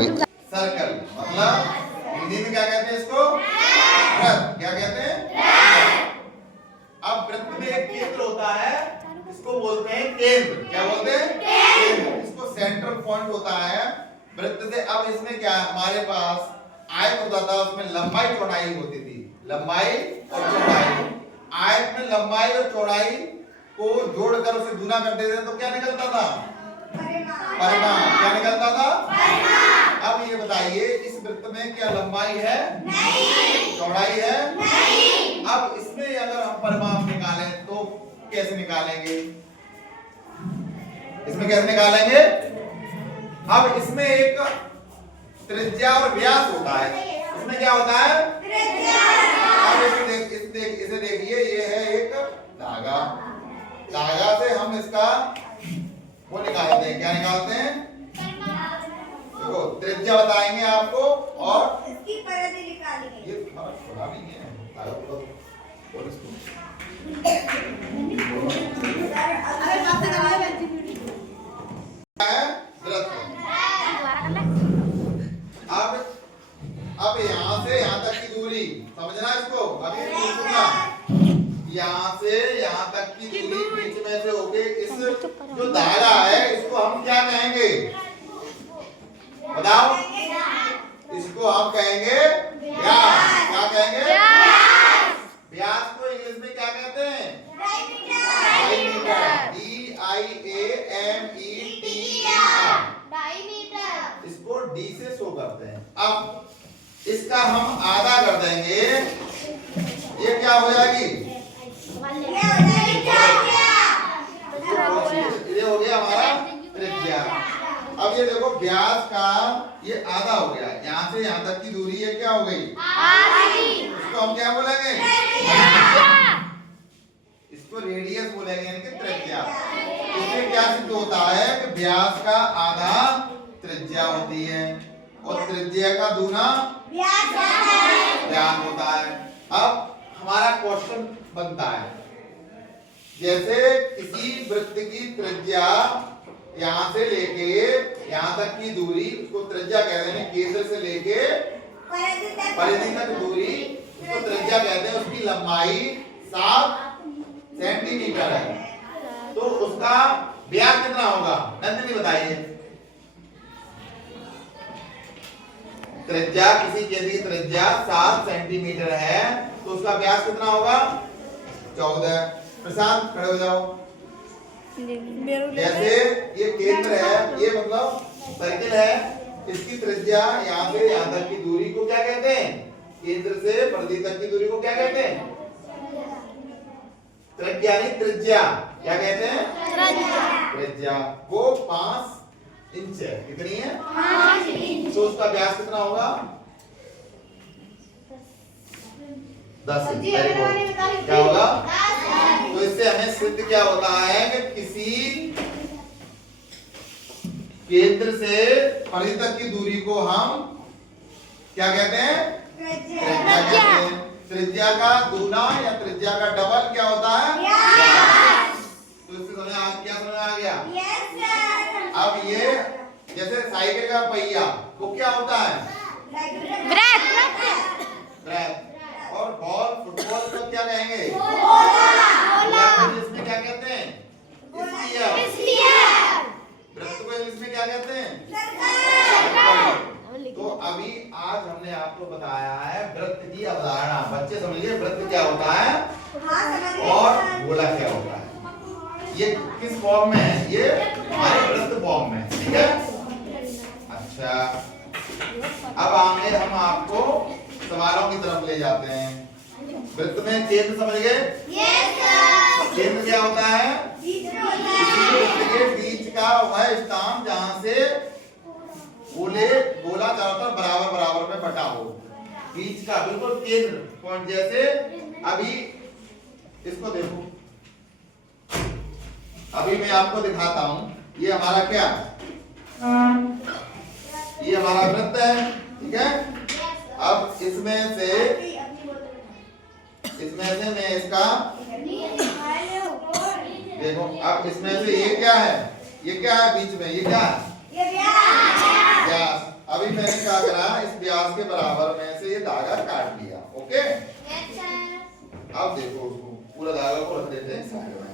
Circle मतलब हिंदी में क्या कहते हैं इसको? वृत्त। क्या कहते हैं? अब वृत्त में एक केंद्र होता है, इसको बोलते हैं केंद्र। क्या बोलते हैं? केंद्र। इसको सेंट्रल पॉइंट होता है वृत्त से। अब इसमें क्या हमारे पास आयत होता था, उसमें लंबाई चौड़ाई होती थी, लंबाई और चौड़ाई। आयत में लंबाई और चौड़ाई को जोड़कर उसे गुना कर देते थे तो क्या निकलता था? परिमाण। क्या निकलता था? अब ये बताइए इस वृत्त में क्या लंबाई है? नहीं। चौड़ाई है? नहीं। अब इसमें अगर हम परिमाण निकालें तो कैसे निकालेंगे? इसमें कैसे निकालेंगे? अब इसमें एक त्रिज्या और व्यास होता है। इसमें क्या होता है? त्रिज्या। अब इसे देखिए, ये है एक धागा। धागा से हम इसका वो निकालते हैं। क्या निकालते हैं? देखो त्रिज्या बताएंगे आपको और इसकी परिधि निकालेंगे। ये थोड़ा भी नहीं है धागा को और इसको अब यहाँ से यहाँ तक की दूरी समझना इसको। अभी यहाँ से यहाँ तक की दूरी बीच में से होके इस जो दायरा है इसको हम क्या कहेंगे? बताओ। इसको हम कहेंगे व्यास। क्या कहेंगे? व्यास को इंग्लिश में क्या कहते हैं? डायमीटर। डायमीटर। इसको डी से शो करते हैं। अब इसका हम आधा कर देंगे, ये क्या हो जाएगी? ये हो गया हमारा त्रिज्या। अब ये देखो व्यास का ये आधा हो गया, यहाँ से यहाँ तक की दूरी ये क्या हो गई? इसको हम क्या बोलेंगे? इसको रेडियस बोलेंगे, यानी कि त्रिज्या। इसमें क्या सिद्ध होता है कि व्यास का आधा त्रिज्या होती है और त्रिज्या का दूना व्यास होता है। अब हमारा क्वेश्चन बनता है, जैसे किसी वृत्त की त्रिज्या यहाँ से लेके यहाँ तक की दूरी उसको त्रिज्या कहते हैं। केंद्र से लेके परिधि तक दूरी उसको त्रिज्या कहते हैं। उसकी लंबाई 7 सेंटीमीटर है, तो उसका व्यास कितना होगा? नंदिनी बताइए। त्रिज्या किसी केंद्र की त्रिज्या 7 सेंटीमीटर है तो उसका व्यास कितना होगा? 14। प्रशांत खड़े हो जाओ। जैसे ये केंद्र है, ये मतलब सर्किल है, इसकी त्रिज्या यहाँ से यहाँ तक की दूरी को क्या कहते हैं? केंद्र से परिधि तक की दूरी को क्या कहते हैं? त्रिज्या नहीं त्रिज्या। क्या कहते हैं? त्रिज्या। वो 5 इंच है। कितनी है? 5 इंच। तो उसका व्यास कितना होगा? 10 इंच। क्या होगा? तो इससे हमें सिद्ध क्या होता है कि किसी केंद्र से परिधि तक की दूरी को हम क्या कहते हैं? त्रिज्या कहते हैं। त्रिज्या का दूना या त्रिज्या का डबल क्या होता है? तो इससे क्या समझ आ गया? अब ये जैसे साइकिल का पहिया वो क्या होता है? वृत्त। और बॉल फुटबॉल को क्या कहेंगे? इसमें क्या कहते हैं? वृत्त को इंग्लिश में क्या कहते हैं? तो अभी आज हमने आपको बताया है वृत्त की अवधारणा। बच्चे समझिए वृत्त क्या होता है और गोला क्या होता है। ये किस फॉर्म में है? ये हमारे वृत्त फॉर्म में। ठीक है। अच्छा, अब आगे हम आपको सवालों की तरफ ले जाते हैं। वृत्त में केंद्र समझ गए? केंद्र क्या होता है? वृत्त के बीच का वह स्थान जहां से गोला चारों तरफ बराबर बराबर में बटा हो। बीच का बिल्कुल केंद्र पॉइंट। जैसे अभी इसको देखो, अभी मैं आपको दिखाता हूं। ये हमारा क्या? ये हमारा वृत्त है। ठीक है। अब इसमें से मैं इसका देखो, अब इसमें से ये क्या है? ये क्या है बीच में? ये क्या है? व्यास। अभी मैंने क्या करा, इस व्यास के बराबर में से ये धागा काट लिया। ओके, अब देखो उसको पूरा धागा को रख देते हैं साइड में।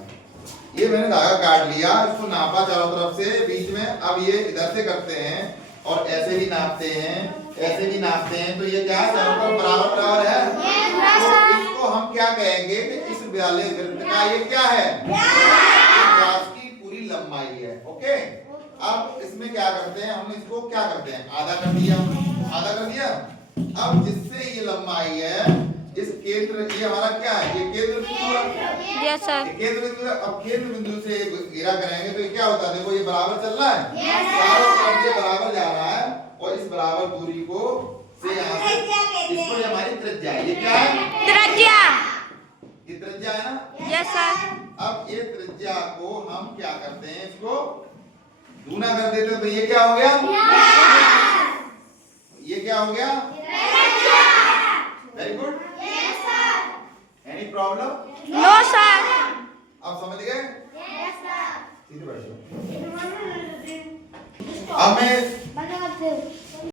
ये मैंने धागा काट लिया, इसको नापा चारों तरफ से बीच में। अब ये इधर से करते हैं और ऐसे भी नापते हैं, ऐसे भी नापते हैं, तो ये क्या है, चारों तरफ बराबर बराबर है। तो इसको हम क्या कहेंगे कि इस वाले वृत्त का ये क्या है, व्यास की पूरी लंबाई है। ओके, अब इसमें क्या करते हैं, हम इसको क्या करते हैं, आधा कर दिया, आधा कर दिया। अब जिससे ये लंबाई है, इस केंद्र, ये हमारा क्या है, ये केंद्र बिंदु है। Yes sir. केंद्र बिंदु है। अब केंद्र बिंदु से घेरा करेंगे तो ये क्या होता है, देखो ये बराबर चल रहा है, चारों तरफ ये बराबर जा रहा है, और इस बराबर दूरी को से यहाँ से इसको, ये हमारी त्रिज्या है। ये क्या है, त्रिज्या। ये त्रिज्या है ना। Yes sir. अब ये त्रिज्या को हम क्या करते हैं, इसको दूना कर देते हैं, तो ये क्या हो गया, ये क्या हो गया, very good. Any problem, no sir. आप समझ गए, सीधे बैठो। अब मैं